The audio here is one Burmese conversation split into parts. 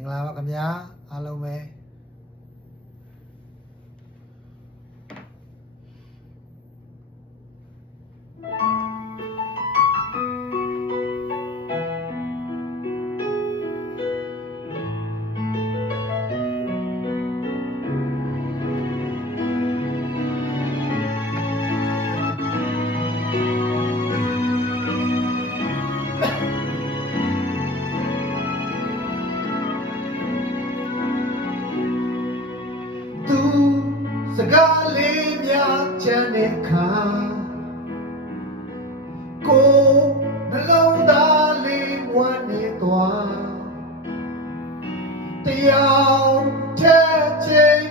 င်္ဂလာပါခင်ဗျာအားလုံးပဲစကားလေးများချမ်းတဲ့ခါကိုနှလုံးသားလေးဝမ်းနေသွားတရားထဲချင်း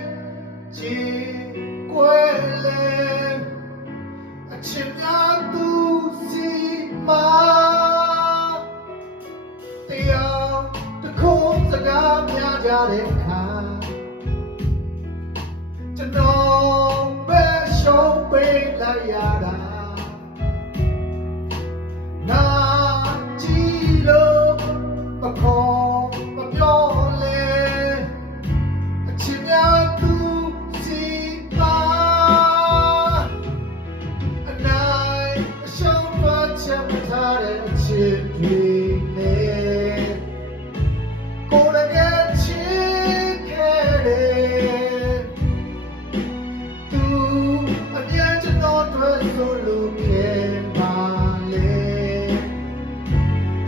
ကြည်ကွယ်လေအချစ်များသူစီမာတရားတခုံးစကားများကြတဲ့ခါကျွန်တော်ပဲရှုံးပေးလိုက်ရတာနာကြည့်လို့မခေါ်မပြောလဲအချစ်များသူစီပါအနိုင်အရှုံးပါချက်မထားတဲ့အချစ်တွေနဲ့ကိုယ်တကယ်ချစ်ခဲ့တယ်ဆိုလို့ခဲ့ပါလေ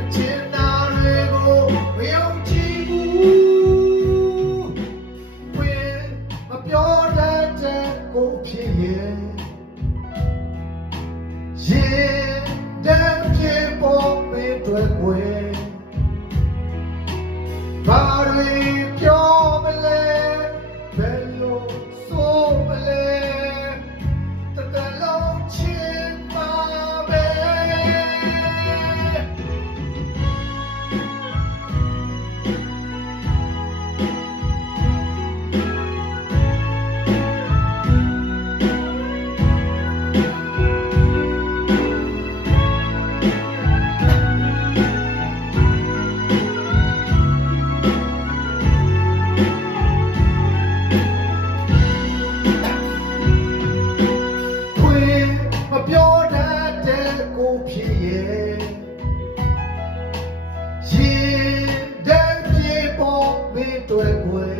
အချစ်နာတွေကိုမယုံကြည်ဘူးဝင်မပြောတတ်တဲ့ကိုဖြစ်ရဲ့ရင်တမ်းပြေပေါ်ပေးတွေ့ွယ်ဘာတွေပြောမလဲဘယ်လိုဆိုမလဲတွေ့ွယ်